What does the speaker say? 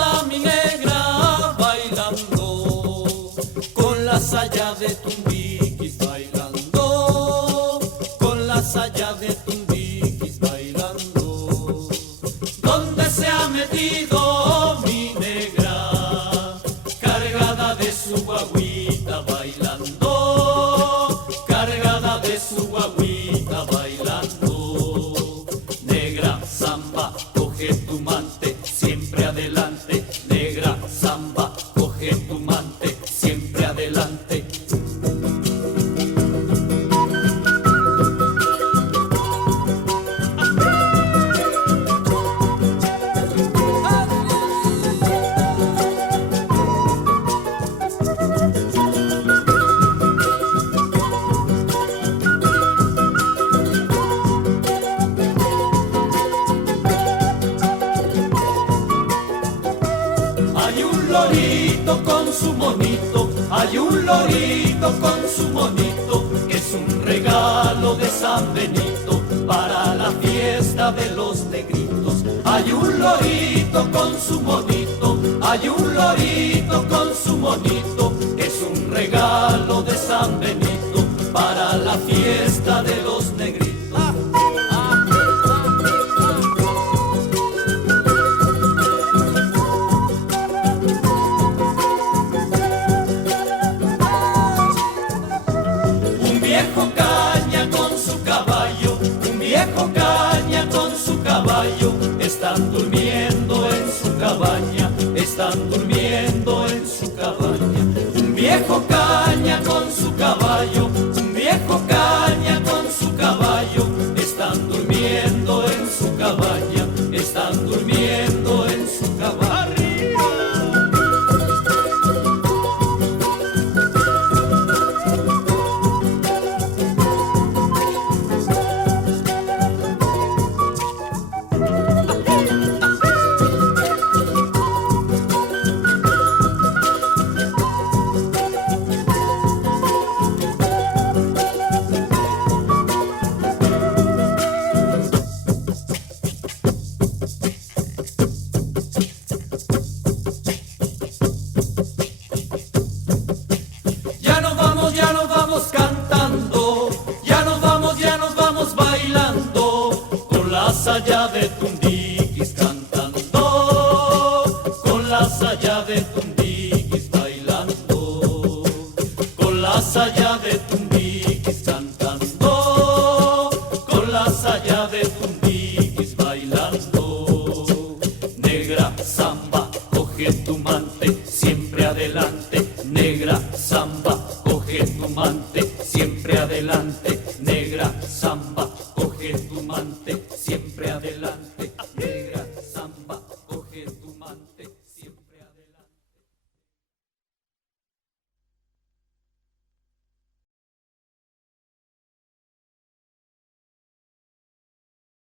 está mi negra bailando, con la saya de Tumbiquis bailando, con la saya de Tumbiquis bailando. ¿Dónde se ha metido mi negra, cargada de su guaguita bailando, cargada de su guaguita bailando? Negra samba, coge tu mante, siempre adelante. Negra samba, coge tu mante, siempre adelante. Hay un lorito con su monito, hay un lorito con su monito, que es un regalo de San Benito para la fiesta de los negritos. Hay un lorito con su monito, hay un lorito con su monito, que es un regalo de San Benito para la fiesta de los negritos. Un viejo caña con su caballo, un viejo caña con su caballo, están durmiendo en su cabaña, están durmiendo en su cabaña. Un viejo caña con su caballo, un viejo caña con su caballo, están durmiendo en su cabaña, están durmiendo en su cabaña. Ya nos vamos cantando, ya nos vamos bailando, con la saya de Tumbiquis cantando, con la saya de Tumbiquis bailando, con la saya de Tumbiquis cantando, con la saya de Tumbiquis bailando. Negra samba, coge tu mante, siempre adelante. Negra samba, coge tu mante, siempre adelante. Negra samba, coge tu mante, siempre adelante. Negra samba, coge tu mante.